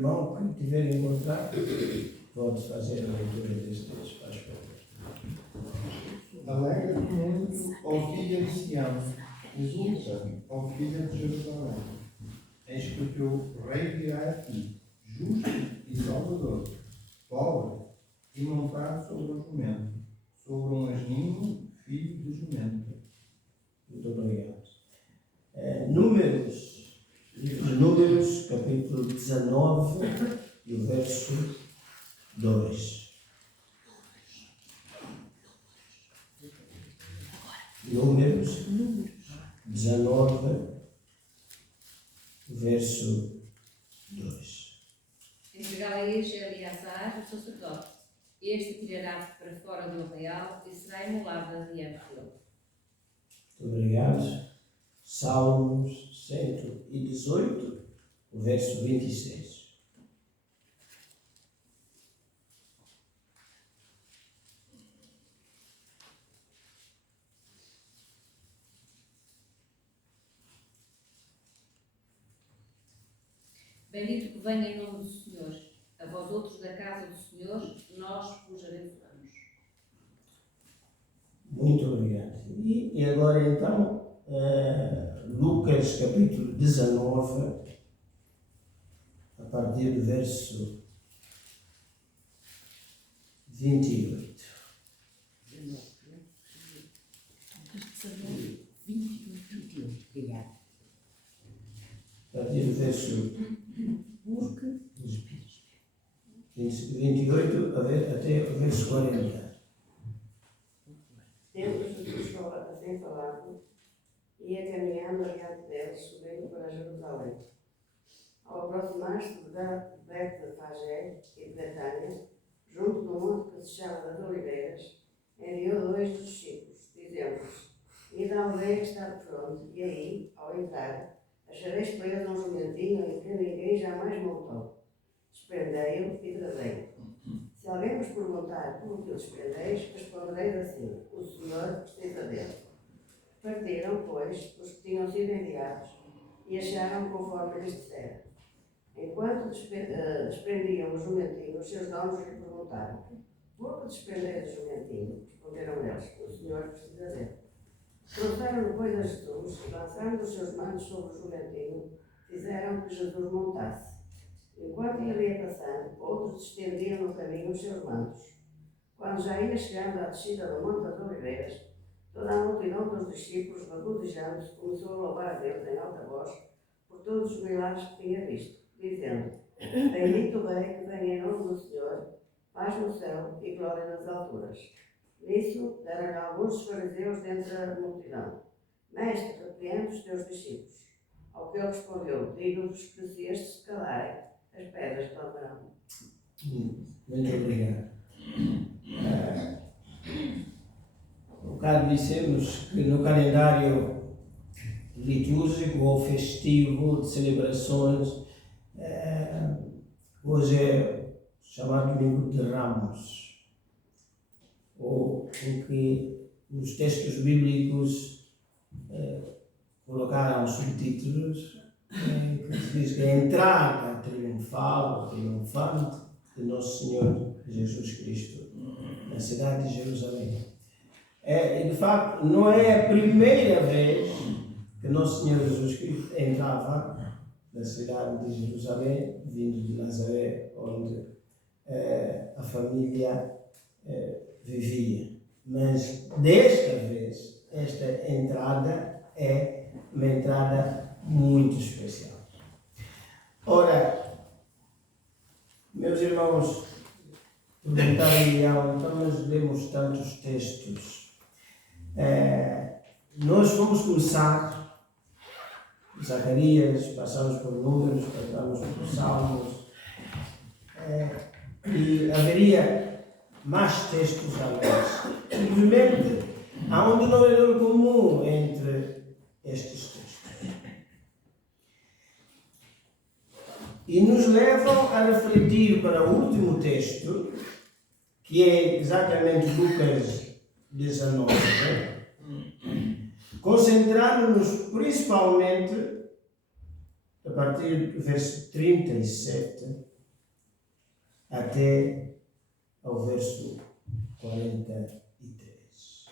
irmão que tiver encontrado, pode fazer a leitura deste texto, faz favor. Alegra-te muito, ó filha de Sião, exulta, ó filha de Jerusalém. Eis que o teu rei virá a ti, justo e salvador, pobre e montado sobre um jumento, sobre um asninho, filho de jumento. Muito obrigado. Números, livro de Números, capítulo 19 e o verso 2. Números 19, verso 2. Entregá-la-eis a Eleazar, o sacerdote. Este tirará para fora do arraial e será imolada diante dele. Muito obrigado. Salmos 118, o verso 26. Bendito que venha em nome do Senhor. A vós outros da casa do Senhor, nós vos abençoamos. Muito obrigado. E agora então, Lucas capítulo 19, a partir do verso 28. 21. Obrigada. A partir do verso 28 até o verso 40. Tendo Jesus assim falado, ia caminhando adiante deles, subindo para Jerusalém. Ao aproximar-se de Betfagé e de Betânia, junto do monte que se chama das Oliveiras, enviou 2 dos discípulos, dizendo-lhes: ide à aldeia que está de fronte, e aí, ao entrar, achareis preso um jumentinho em que ninguém jamais montou. Desprendei-o e trazei-o. Se alguém vos perguntar por que o desprendeis, respondereis assim: o Senhor precisa dele. Partiram, pois, os que tinham sido enviados, e acharam conforme lhes dissera. Enquanto desprendiam o jumentinho, os seus donos lhe perguntaram: por que desprendeis o jumentinho? Responderam eles: o Senhor precisa dele. Trouxeram-no, pois, a Jesus, e lançando os seus mantos sobre o jumentinho, fizeram que Jesus montasse. Enquanto ele ia passando, outros estendiam no caminho os seus mantos. Quando já ia chegando à descida do Monte das Oliveiras, toda a multidão dos discípulos, regozijando-se, começou a louvar a Deus em alta voz por todos os milagres que tinha visto, dizendo: bendito o Rei que vem em nome do Senhor, paz no céu e glória nas alturas. Nisso deram-lhe alguns dos fariseus dentre a multidão: Mestre, repreende os teus discípulos. Ao que ele respondeu: digo-vos que se estes se calarem, as pedras clamarão. Muito obrigado. No caso, dissemos que no calendário litúrgico ou festivo de celebrações, hoje é chamado Domingo de Ramos, ou em que nos textos bíblicos colocaram subtítulos que se diz que é a entrada triunfal, triunfante de Nosso Senhor Jesus Cristo na cidade de Jerusalém. E de facto, não é a primeira vez que Nosso Senhor Jesus Cristo entrava na cidade de Jerusalém, vindo de Nazaré, onde a família vivia. Mas desta vez, esta entrada é uma entrada muito especial. Ora, meus irmãos, perguntariam, então nós lemos tantos textos. Nós vamos começar Zacarias, passamos por Números, passamos por Salmos, e haveria mais textos aliás. Simplesmente há um denominador comum entre estes textos. E nos levam a refletir para o último texto, que é exatamente Lucas 19, concentrando-nos principalmente, a partir do verso 37 até ao verso 43.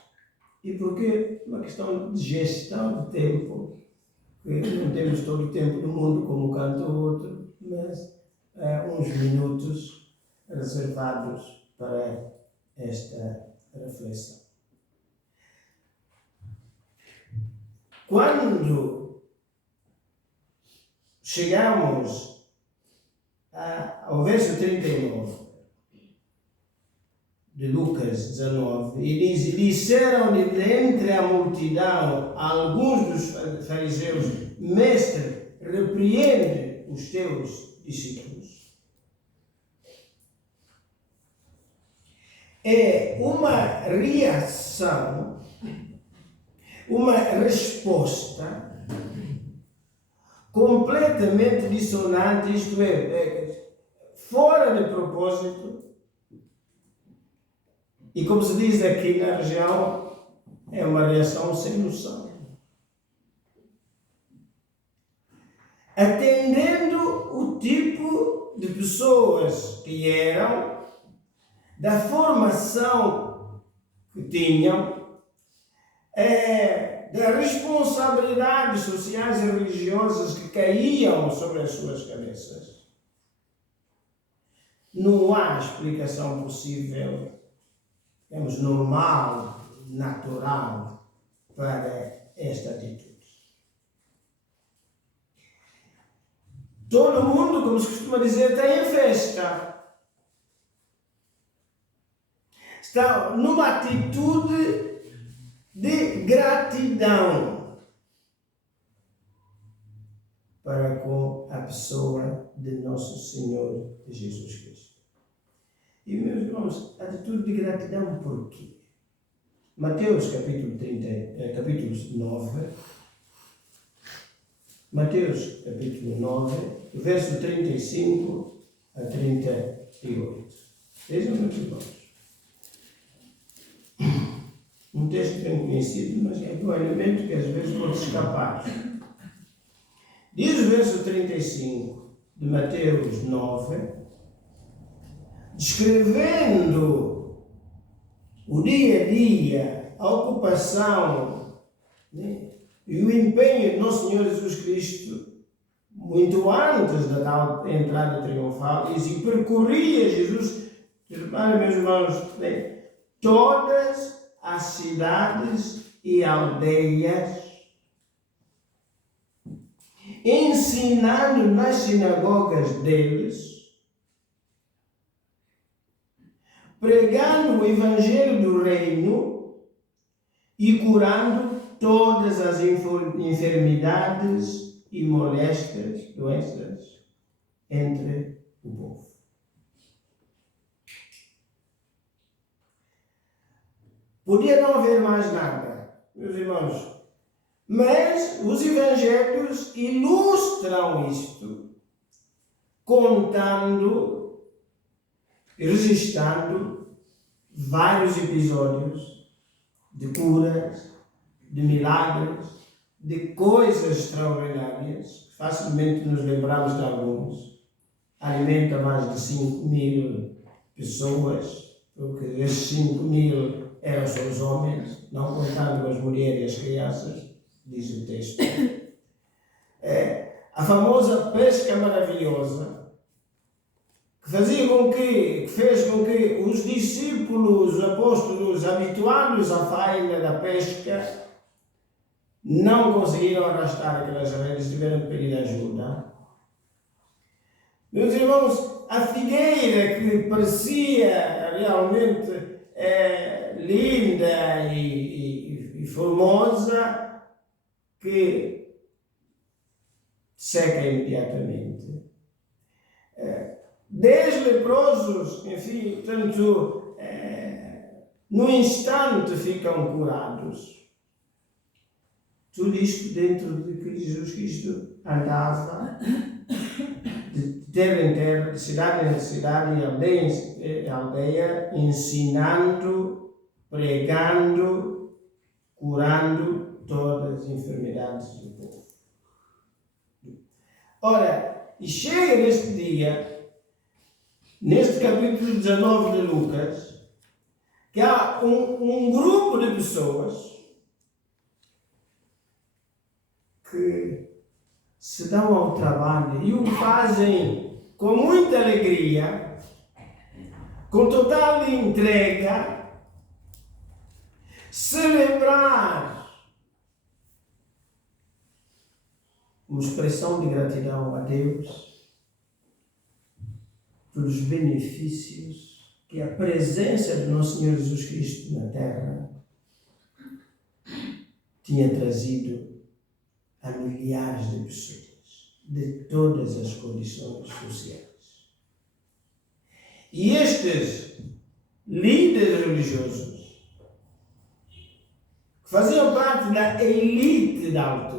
E porque uma questão de gestão de tempo, que não temos todo o tempo do mundo como canta o outro, mas uns minutos reservados para esta reflexão. Quando chegamos ao verso 39 de Lucas 19, e diz: disseram-lhe entre a multidão alguns dos fariseus: Mestre, repreende os teus discípulos. É uma reação, uma resposta completamente dissonante, isto é, fora de propósito. E como se diz aqui na região, é uma reação sem noção. Atendendo o tipo de pessoas que eram, da formação que tinham, das responsabilidades sociais e religiosas que caíam sobre as suas cabeças. Não há explicação possível, digamos, normal, natural, para esta atitude. Todo mundo, como se costuma dizer, está em festa. Está numa atitude de gratidão para com a pessoa de Nosso Senhor Jesus Cristo. E, meus irmãos, atitude de gratidão por quê? Mateus capítulo 9, Mateus capítulo 9, verso 35 a 38. Vejam, meus irmãos. Um texto bem conhecido, mas é um elemento que às vezes pode escapar. Diz o verso 35 de Mateus 9, descrevendo o dia a dia, a ocupação, né, e o empenho de Nosso Senhor Jesus Cristo, muito antes da tal entrada triunfal, e percorria Jesus, meus irmãos, né, todas as cidades e aldeias, ensinando nas sinagogas deles, pregando o Evangelho do Reino e curando todas as enfermidades e moléstias, doenças, entre o povo. Podia não haver mais nada, meus irmãos, mas os evangelhos ilustram isto, contando e registrando vários episódios de curas, de milagres, de coisas extraordinárias. Facilmente nos lembramos de alguns. Alimenta mais de 5.000 pessoas, porque esses 5.000 eram só os homens, não contando as mulheres e as crianças, diz o texto. A famosa pesca maravilhosa, que fez com que os discípulos, os apóstolos habituados à faina da pesca, não conseguiram arrastar aquelas redes, tiveram que pedir ajuda. Meus irmãos, a figueira que parecia realmente linda e formosa, que seca imediatamente. 10 leprosos, enfim, tanto no instante ficam curados. Tudo isto dentro de que Jesus Cristo andava de terra em terra, de cidade em cidade e aldeia em aldeia, ensinando, pregando, curando todas as enfermidades do povo. Ora, e chega neste dia, neste capítulo 19 de Lucas, que há um grupo de pessoas que se dão ao trabalho e o fazem com muita alegria, com total entrega, celebrar uma expressão de gratidão a Deus pelos benefícios que a presença do nosso Senhor Jesus Cristo na Terra tinha trazido a milhares de pessoas de todas as condições sociais. E estes líderes religiosos, que faziam parte da elite da altura,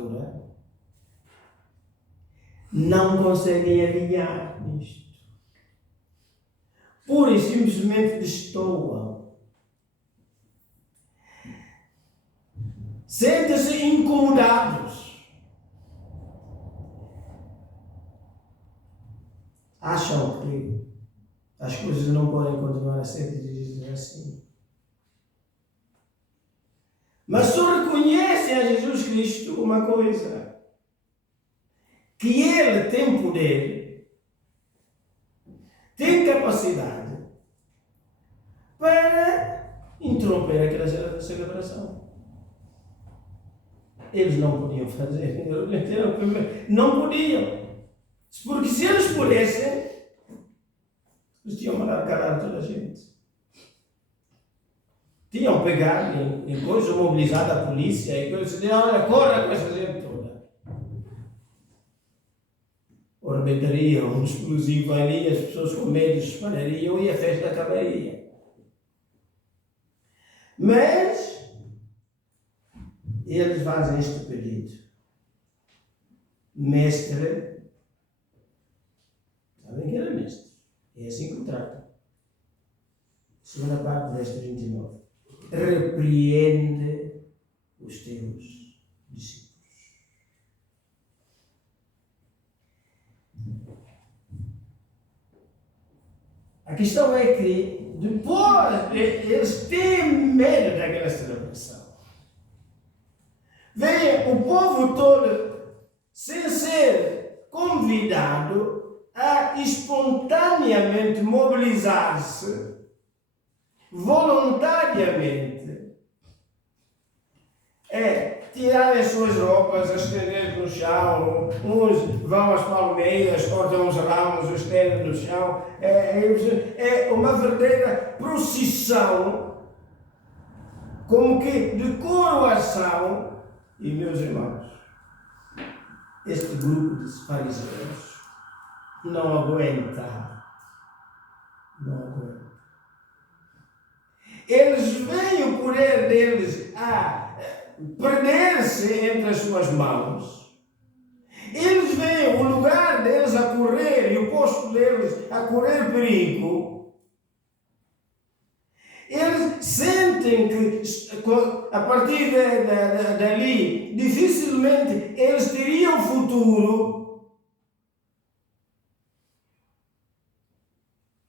não conseguem alinhar nisto. Pura e simplesmente destoam. Sentem-se incomodados. Acham que as coisas não podem continuar a ser dirigidas assim. Mas só reconhecem a Jesus Cristo uma coisa: que Ele tem poder, tem capacidade para interromper aquela celebração. Eles não podiam fazer, não podiam. Porque se eles pudessem, eles tinham mandado calar toda a gente. Tinham pegado em coisa, mobilizado a polícia e coisa, e olha, corra com essa gente toda. Orbitaria, um explosivo ali, as pessoas com medo se espalhariam e a festa acabaria. Mas eles fazem este pedido: mestre. Sabem que era mestre. É assim que o trata. Segunda parte do verso 29. Repreende os teus discípulos. A questão é que depois eles têm medo daquela celebração. Vem o povo todo sem ser convidado a espontaneamente mobilizar-se, voluntariamente, tirar as suas roupas, as estender no chão, uns vão às palmeiras, cortam os ramos, os estendem no chão. É uma verdadeira procissão, como que de coroação. E, meus irmãos, este grupo de fariseus não aguenta. Eles veem o poder deles a perder-se entre as suas mãos. Eles veem o lugar deles a correr e o posto deles a correr perigo. Eles sentem que, a partir dali, dificilmente eles teriam futuro.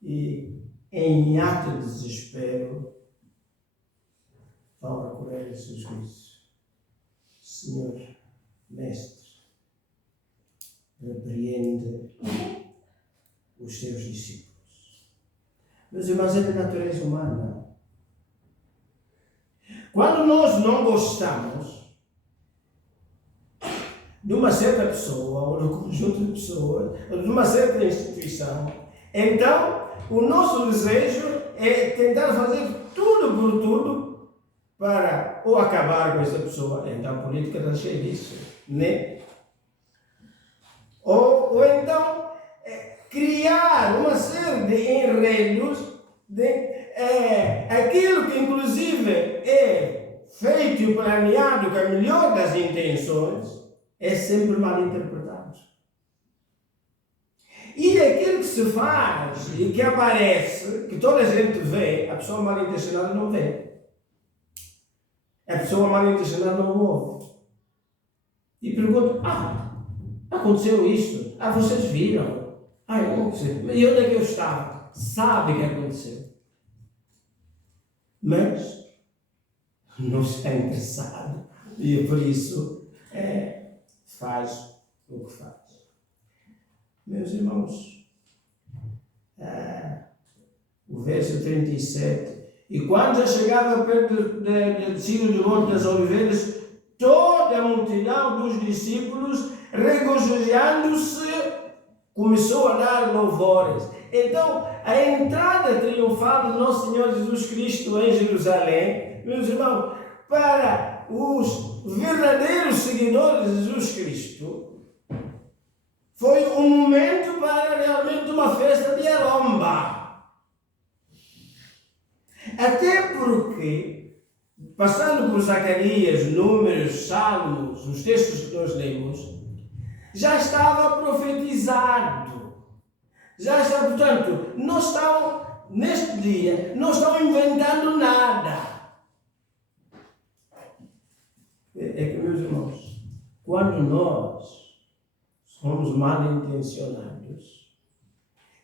E, em ato de desespero, vão procurar Jesus Cristo. Senhor, Mestre, repreende os seus discípulos. Meus irmãos, é de natureza humana. Quando nós não gostamos de uma certa pessoa, ou de um conjunto de pessoas, ou de uma certa instituição, então o nosso desejo é tentar fazer tudo por tudo para ou acabar com essa pessoa. Então a política está cheia disso, né? Ou então criar uma série de enredos, aquilo que inclusive é feito e planeado com a melhor das intenções, é sempre mal interpretado. E aquilo que se faz e que aparece, que toda a gente vê, a pessoa mal intencionada não vê. A pessoa mal intencionada não ouve. E pergunta: Aconteceu isso. Ah, vocês viram. Ah, eu não sei. E onde é que eu estava? Sabe o que aconteceu. Mas não está interessado. E por isso faz o que faz. Meus irmãos, o verso 37. E quando já chegava perto de cima do Monte das Oliveiras, toda a multidão dos discípulos, regozijando-se, começou a dar louvores. Então, a entrada triunfal do nosso Senhor Jesus Cristo em Jerusalém, meus irmãos, para os verdadeiros seguidores de Jesus Cristo, foi um momento para realmente uma festa de aromba. Até porque, passando por Zacarias, Números, Salmos, os textos que nós lemos, já estava profetizado. Já está, portanto, não estão, neste dia, não estão inventando nada. É que, meus irmãos, quando nós somos mal intencionados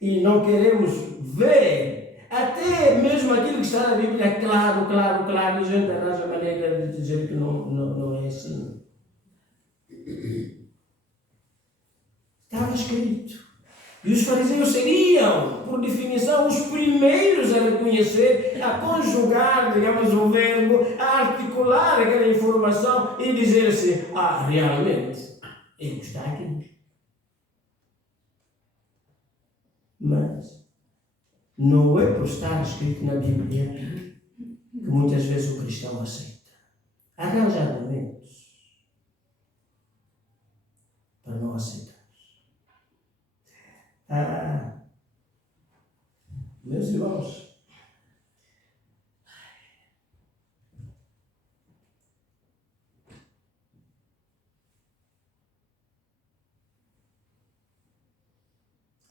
e não queremos ver até mesmo aquilo que está na Bíblia, claro, a gente arranja maneira de dizer que não é assim. Estava escrito. E os fariseus seriam, por definição, os primeiros a reconhecer, a conjugar, digamos, o verbo, a articular aquela informação e dizer assim, realmente, é o que está aqui. Mas não é por estar escrito na Bíblia que muitas vezes o cristão aceita. Arranja argumentos para não aceitar. Meus irmãos,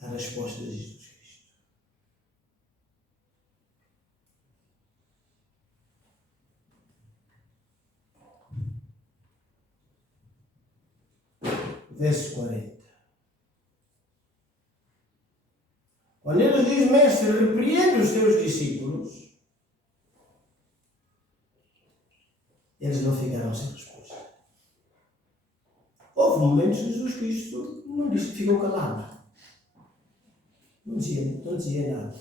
a resposta de Jesus Cristo. Verso 40. Quando ele diz, mestre, repreende os teus discípulos, eles não ficaram sem resposta. Houve momentos que Jesus Cristo não disse que ficou calado. Não dizia nada.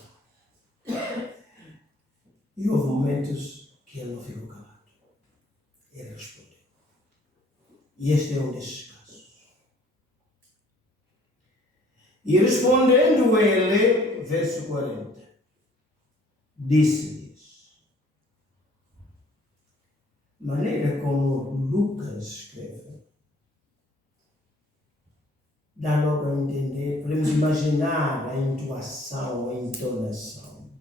E houve momentos que ele não ficou calado. Ele respondeu. E este é um desses casos. E respondendo ele, verso 40, disse-lhes, maneira como Lucas escreve, dá logo a entender, podemos imaginar a intuação, a entonação,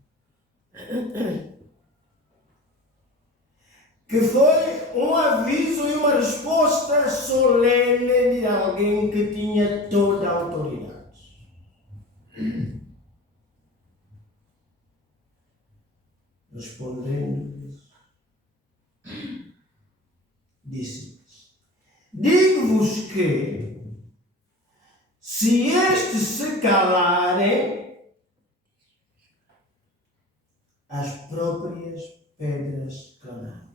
que foi um aviso e uma resposta solene de alguém que tinha toda a autoridade. Respondendo-lhes, disse-lhes, digo-vos que, se estes se calarem, as próprias pedras clamarão.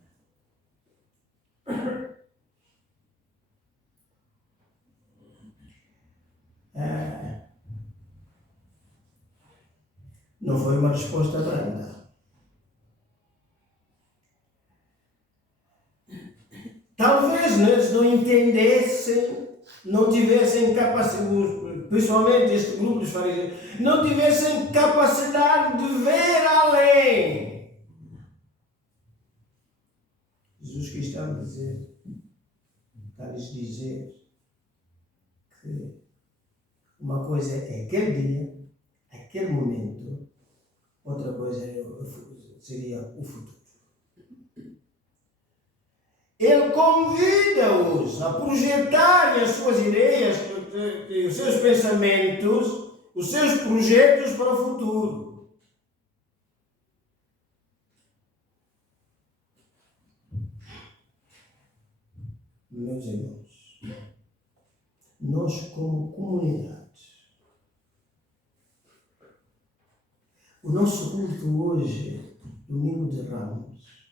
Não foi uma resposta branda. Talvez eles não entendessem, não tivessem capacidade, principalmente este grupo dos fariseus, não tivessem capacidade de ver além. Jesus Cristo está a lhes dizer que uma coisa é aquele dia, aquele momento, outra coisa seria o futuro. Ele convida-os a projetarem as suas ideias, os seus pensamentos, os seus projetos para o futuro. Meus irmãos, nós como comunidade, o nosso culto hoje, Domingo de Ramos,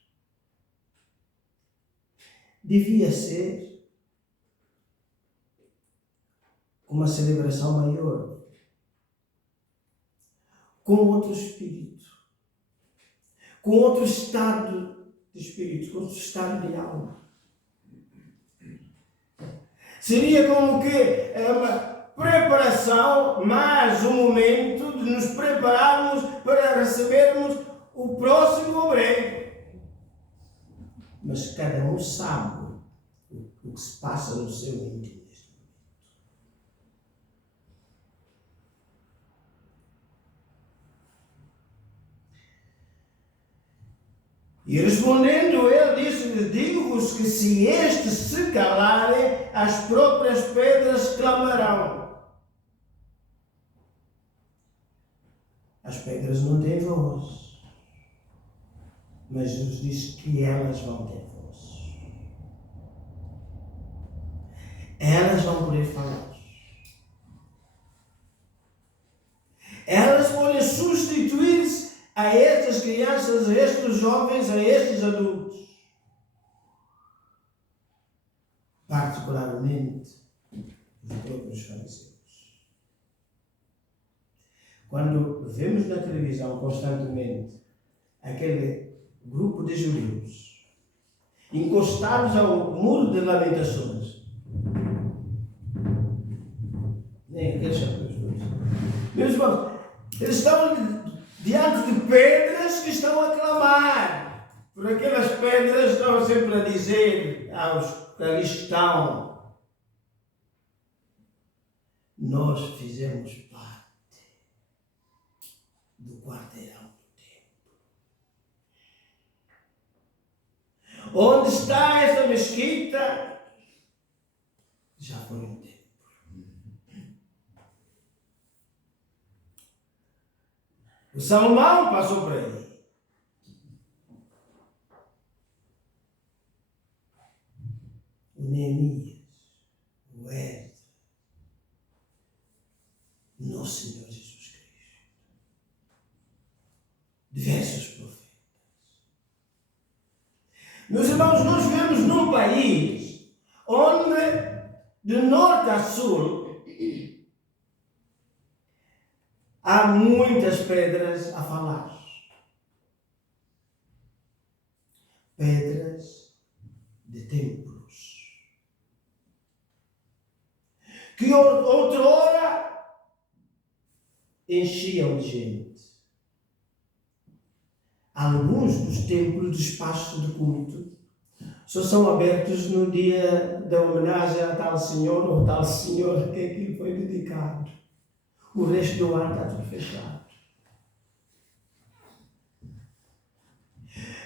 devia ser uma celebração maior, com outro espírito, com outro estado de espírito, com outro estado de alma. Seria como que uma preparação, mais um momento de nos prepararmos para recebermos o próximo obreiro. Mas cada um sabe o que se passa no seu íntimo neste momento. E respondendo, ele disse-lhe: digo-vos que se estes se calarem, as próprias pedras clamarão. As pedras não têm voz, mas Jesus disse que elas vão ter voz. Elas vão poder falar. Elas podem substituir-se a estas crianças, a estes jovens, a estes adultos. Particularmente os próprios fariseus. Quando vemos na televisão constantemente aquele grupo de judeus encostados ao muro de lamentações, nem aqueles chapéus todos. Meus irmãos, eles estão diante de pedras que estão a clamar. Por aquelas pedras estão sempre a dizer aos que ali estão: nós fizemos parte do quarteirão do templo. Onde está esta mesquita? Já foi um tempo. O Salomão passou por aí. O Neemias, o Esdras, nosso Senhor Jesus Cristo. Diversos profetas. Meus irmãos, nós vivemos num país onde, de norte a sul, há muitas pedras a falar. Pedras de templos. Que outrora enchiam de gente. Alguns dos templos de espaço de culto só são abertos no dia da homenagem a tal senhor ou tal senhora que aquilo foi dedicado. O resto do ano está tudo fechado.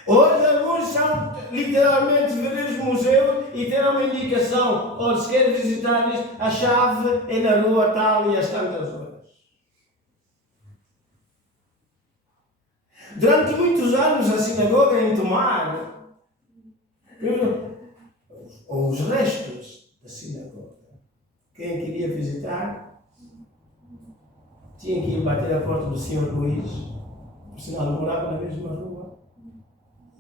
Hoje alguns são literalmente verdadeiros museus e terão uma indicação: ou se querem visitar isto, a chave é na rua tal e às tantas horas. Durante muitos anos a sinagoga em Tomar, ou os restos da sinagoga, quem queria visitar tinha que ir bater à porta do Senhor Luís, por sinal morava na mesma rua,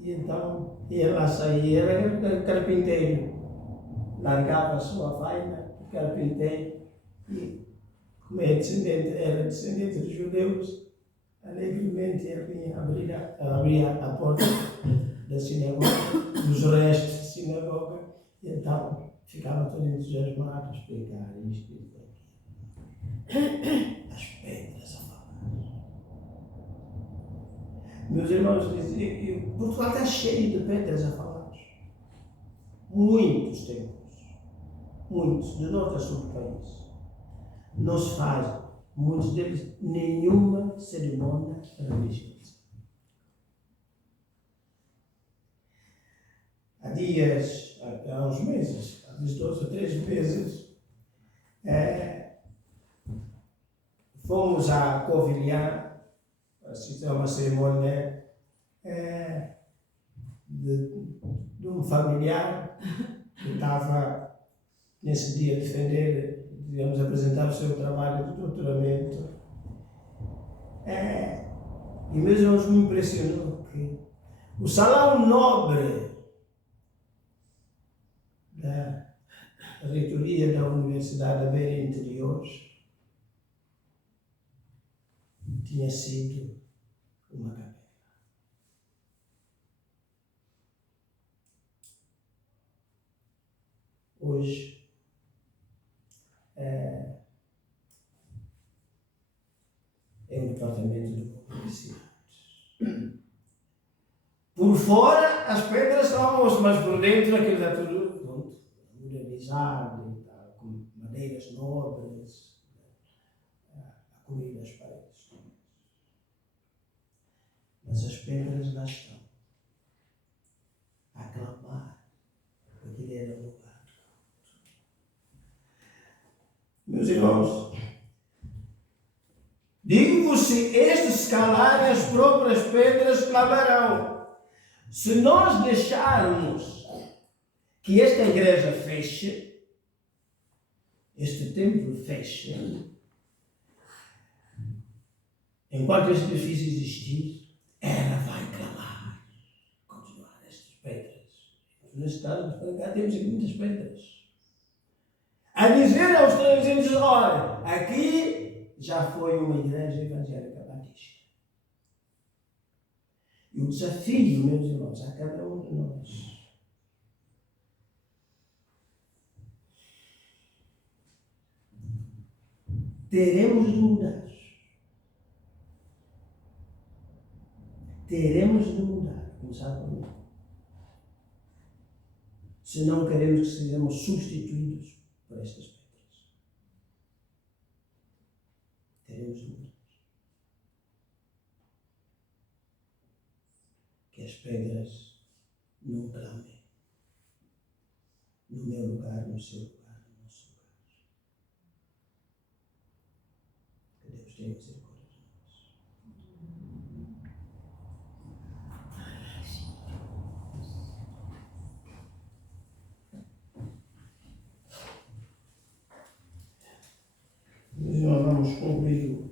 e então ia lá sair. Era carpinteiro, largava a sua vaina de carpinteiro e, como era descendente de judeus, alegremente ele abria a porta da sinagoga, dos restos da sinagoga, e então ficava todo entusiasmado a explicar isto e aquilo. As pedras a falar. Meus irmãos, Portugal está cheio de pedras a falar. Muitos templos, muitos, de norte a sul do país. Não se faz, muitos deles, nenhuma cerimônia religiosa. Há uns meses, há 2 ou 3 meses, fomos a Covilhã assistir a uma cerimônia de um familiar que estava nesse dia a defender digamos, apresentar o seu trabalho de doutoramento. E meus irmãos, me impressionou que o salão nobre da reitoria da Universidade da Beira Interior tinha sido uma capela. Hoje é um departamento de publicidade. Por fora as pedras são almoço, mas por dentro aquilo está tudo pronto, modernizado, tá, com madeiras nobres, a cobrir as paredes. Mas as pedras lá estão a clamar, porque ele era um lugar. Meus irmãos, digo-vos, se estes se calarem, as próprias pedras clamarão. Se nós deixarmos que esta igreja feche, este templo feche, enquanto este edifício existir, ela vai clamar, continuar estas pedras. Neste caso, para cá temos aqui muitas pedras. A dizer aos estrangeiros, olha, aqui já foi uma igreja evangélica batista. E o desafio, meus irmãos, a cada um de nós teremos de mudar. Teremos de mudar, começar por mim. Se não queremos que sejamos substituídos por estas pedras. Teremos de mudar. Que as pedras não clamem no meu lugar, no seu lugar, no nosso lugar. Que Deus tenha misericórdia de nós. Nós vamos concluir